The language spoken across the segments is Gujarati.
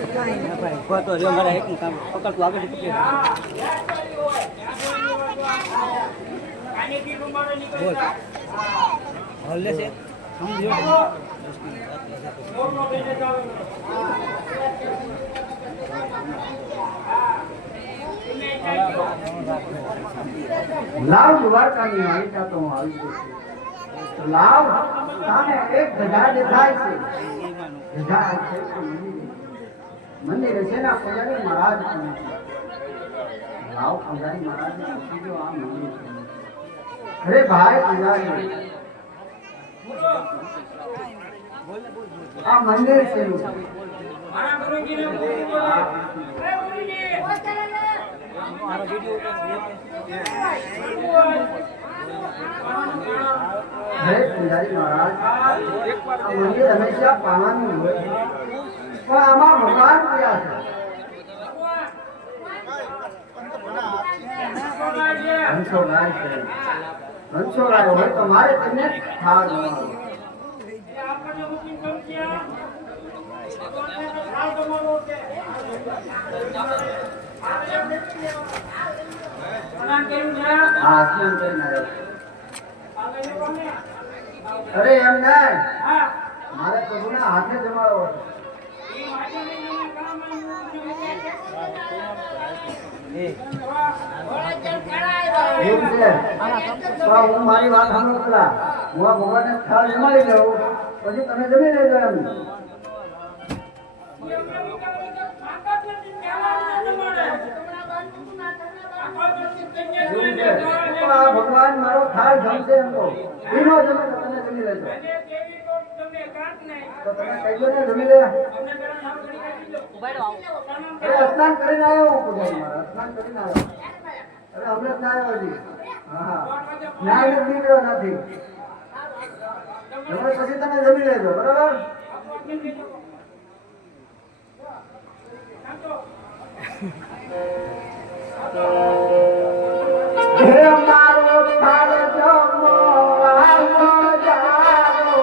તો જો મારા એક કામ પકડતું આગળ બોલ હલ્લે છે સમજો લાવ દ્વારકાની વાલિકા તો હું આવી છું. લાવ સામે એક ધજા દેખાય છે. ધજા છે મંદિર છે ના પૂજારી મહારાજ પણ છે. લાવ પૂજારી મહારાજ ને પૂછી જો આ મંદિર છે. અરે ભાઈ પૂજારી આ મંદિર છે મારા ગુરુજીને પૂછી જો એ ગુરુજી મારો વિડિયો હે પૂજારી મહારાજ આ મંદિર હંમેશા પાવાનું હોય પણ આમાં ભગવાન ક્યાં છે? હંસોરાય છે. હંસોરાય હોય તો મારે તેમને ઠાર મારવો. અરે એમ નહીં મારે પ્રભુના હાથે જમાડવો હું મારી વાત સાંભળો પેલા હું આ ભગવાનને થાળ જમાડી દઉં પછી તમે જમી લેજો એમ. ભગવાન મારો થાળ જમશે એમ તો એનો જમે તો તમે જમી લેજો. તો તમે કહીજો ને જમી લે. અરે સ્નાન કરીને આવ્યો હું પૂજારી મારા સ્નાન કરીને આવ્યો. અરે હમણાં જ ના આવ્યો હજી. હા ન્યાય નીકળ્યો નથી. હવે પછી તમે જમી લેજો બરાબર. મારો થાળ જમો આવો જારો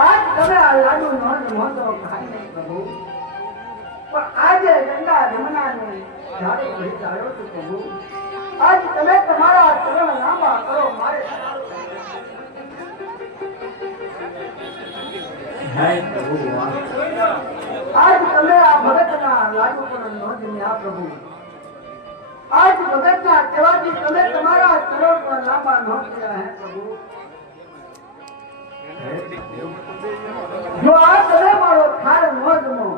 આજ તમે આ લાડુ નોંધો ખાઈ નહીં પ્રભુ, પણ આજે ગંગા જમનાને ઝાડે ભરી આવ્યો છું પ્રભુ. આજ તમે તમારા ચરણ લાંબા કરો મારે. આજ તમે આ ભગતના લાડુ પર નોંધીને આ પ્રભુ, આજ ભગતના કહેવાથી તમે તમારા ચરણ પર લાંબા નોંધ્યા હે પ્રભુ. જો આ તમે મારો થાળ નોંધમો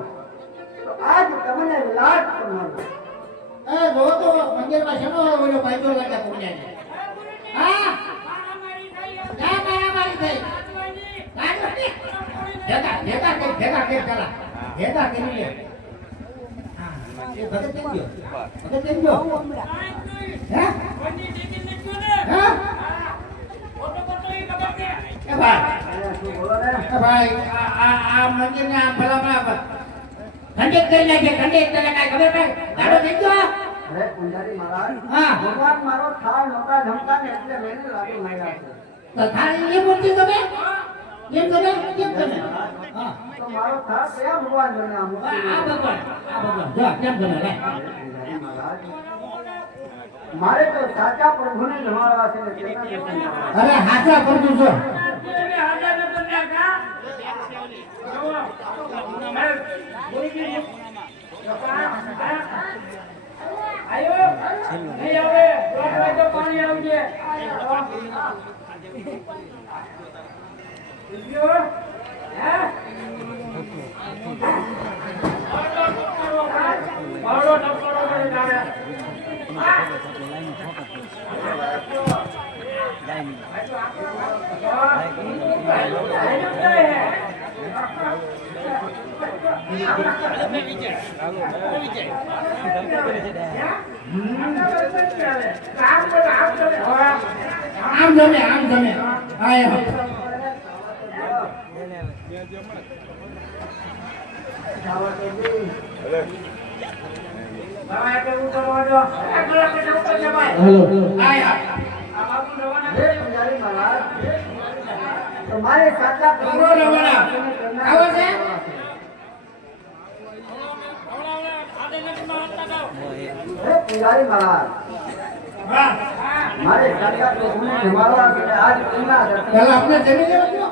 તો આજ તમને લાજ તમારો. એ જો તો મંદિરમાં શેનો ઓલો ભાઈઓ લાગે પૂજાને. હા ના મારામારી થઈ. ભેગા કે ચલા ભેગા કરી લે. હા એ ભગત કેમ ગયો? ભગત કેમ ગયો? હે હા એ ભાઈ આ મંદિરના ભલામણા ખંડિત કરી નાખે. ખંડિત તને કાંઈ ખબર પડે? દાડો થઈ ગયો. અરે પૂજારી મહારાજ, હા. ભગવાન મારો થાળ નહોતા જમતા ને એટલે મેં લાડુ માંગ્યા છે. તો થાળી એ મૂર્તિ તમે કેમ તમે કેમ તમે? હા તો મારો થાળ કયા ભગવાન જમે આ મૂર્તિ? આ ભગવાન જો કેમ તમે લે. પૂજારી મહારાજ, મારે તો સાચા પ્રભુને જમાડવા છે ને તેના દર્શન કરવા. અરે હાચા કરતું છો. આમ જમે આયા પૂજારી મહારાજ, તમારે સાચા પ્રભુ આવો છે. પૂજારી મહારાજ, મારે સાચા પ્રભુને જમાડવા છે ને આજ તેમના દર્શન પેલા આપણે જમી લેવા દો.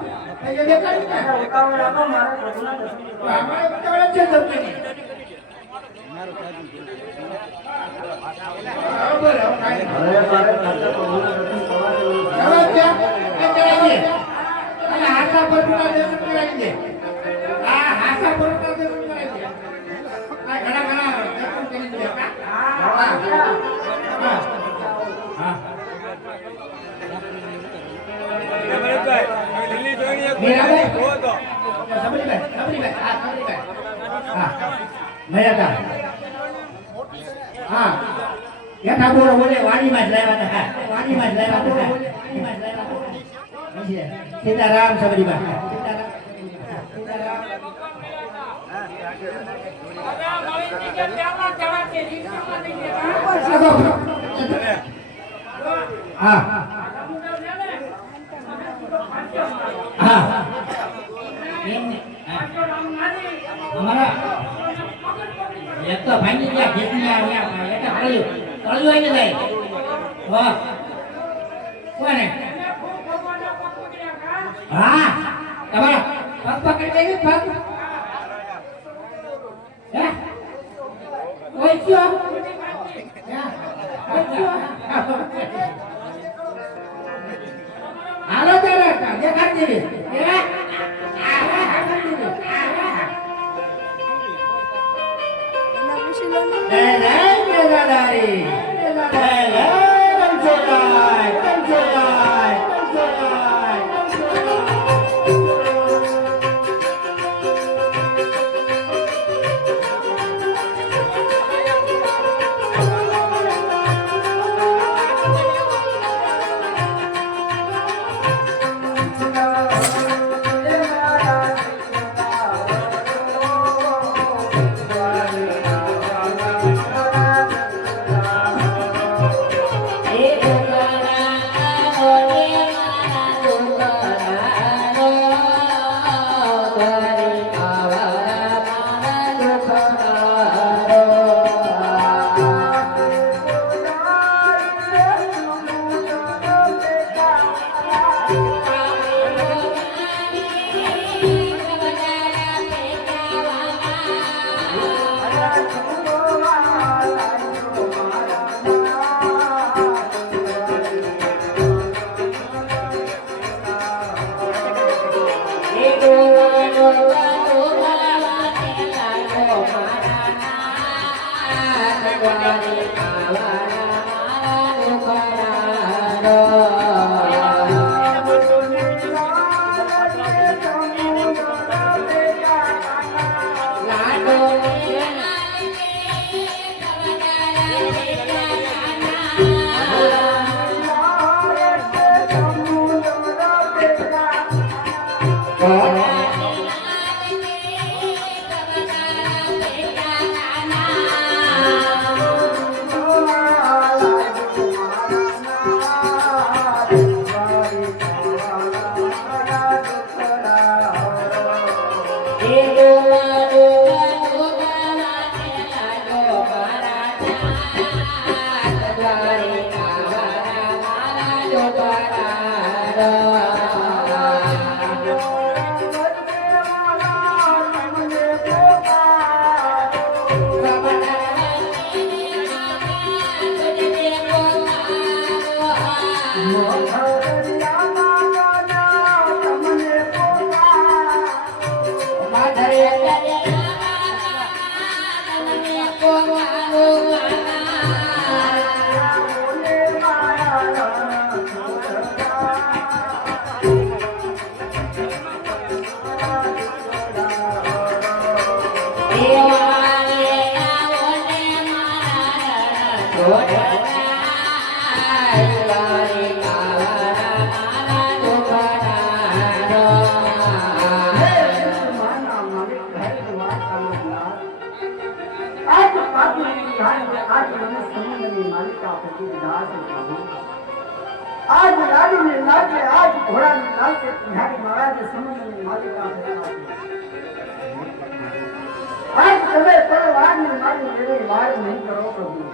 એ દેખાડી ને. ઉતાવળ આપો, મારે પ્રભુના દર્શન કરવા. અમારે બતાવડે છે તમને. બરાબર હવે કાંઈ નહીં. હવે મારે સાચા પ્રભુના દર્શન કરવા જેવું છે. ચાલો ત્યાં એ ચડાવી દે. અને હાથા પરના દર્શન કરાવી દે. આ હાથા પરના દર્શન કરાવી દે. આ ઘણા દર્શન કરી દે. હા સીતારામ સબરીમાં હા હા हमारा एक तो भाई ने खेत में आ गया ये तो कलियो ही नहीं वाह कौन है हां हमारा पग पकड़ के पग है ઓછો હાલો તારે દેખાડી દે आज लाडू ने नाचे आज घोड़ा ने नाचे बिहारी महाराज समुद्र में मालिका आज તમે પરવાર ને મારી મેરી વાત નહીં કરો પ્રભુ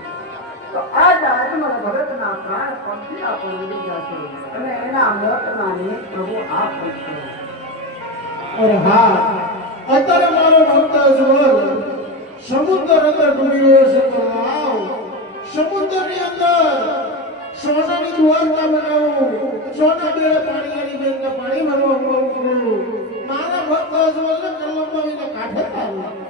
તો આજ આત્મા ભગતના પ્રાણ પંખીના પર ઉડી જશે અને એના મોતના નિમિત્ત પ્રભુ આપ કરશો. અરે હા અત્યારે મારો ભક્ત અજવર સમુદ્ર અંદર ડૂબી રહ્યો છે તો આવ સમુદ્રની અંદર સોનાની દ્વારકા બનાવું સોના બેડે પાણી આની બેનને પાણી ભરવા કરું મારા ભક્ત અજવરને કલમમાં કાઢે તારું